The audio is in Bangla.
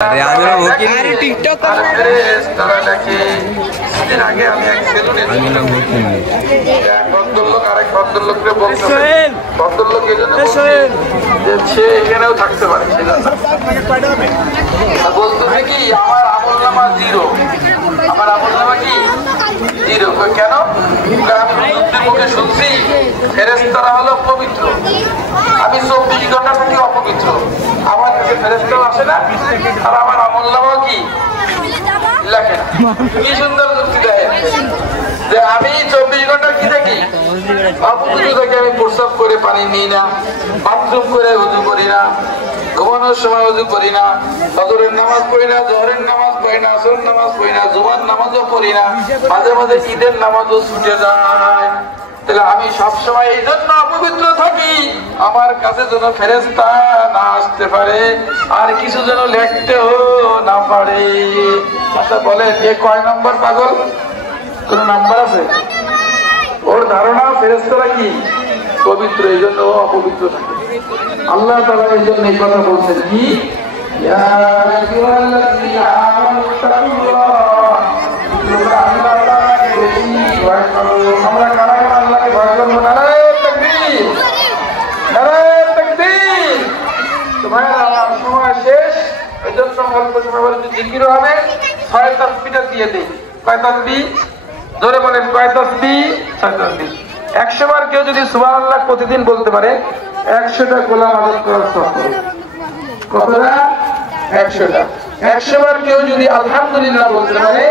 अरे आमिर वो की अरे टिकटॉक कर আগে আমি এক সেলুনে आमिर वो की ভদ্রলোক আরেক ভদ্রলোককে বলতে ভদ্রলোক এজন্য যে সে এখানেও থাকতে পারে বলতেছে কি আমার আমলনামা জিরো, আমার আমলনামা কি জিরো। কেন? আমি মুখে শুনছি ফেরেশতারা হলো পবিত্র, আমি 24 ঘন্টা থেকে অপবিত্র, আমার কাছে ফেরেশতাও আসে না আর আমার আমলনামা কি লেখে না। কি সুন্দর যুক্তি দেয় যে আমি 24 ঘন্টা কি থাকি অপবিত্র থেকে, আমি প্রস্রাব করে পানি নিই না, বাথরুম করে ওযু করি না, ঘুমানোর সময় ওযু করি না, ফজরের নামাজ পড়ি না, জোহরের নামাজ পড়ি না, আসরের নামাজ পড়ি না, জুমার নামাজও পড়ি না, মাঝে মাঝে ঈদের নামাজও ছুটে যায়। তাহলে আমি সবসময় এই জন্য অপবিত্র থাকি আমার কাছে যেন ফেরেশতা না আসতে পারে আর কিছু যেন লিখতেও না পারে। আচ্ছা বলেন এ কয় নম্বর পাগল? কোন নাম্বার আছে? ওর ধারণা ফেরেশতারা কি পবিত্র, এই জন্য ও অপবিত্র থাকে। আল্লাহ তাআলা এই জন্য এই কথা বলছেন কি ইয়া আইয়ুহাল্লাযীনা আমানু তাকুল্লাহ, তোমরা আল্লাহকে বেশি ভয় করো। আমরা কারা কারা আল্লাহকে ভয় করব? নারায়ে তাকবীর, নারায়ে তাকবীর। তোমার সময় শেষ, এই জন্য অল্প সময় পরে জিকির হবে। 6 তাসবিহটা দিয়ে দেই। কয় তাসবিহ? জোরে বলেন কয় তাসবিহ? 6 তাসবিহ। 100 বার কেউ যদি সুবহানাল্লাহ প্রতিদিন বলতে পারে 100টা গোলাম আজাদ করার সওয়াব পাবে। কতটা? 100টা। 100 বার কেউ যদি আলহামদুলিল্লাহ বলতে পারে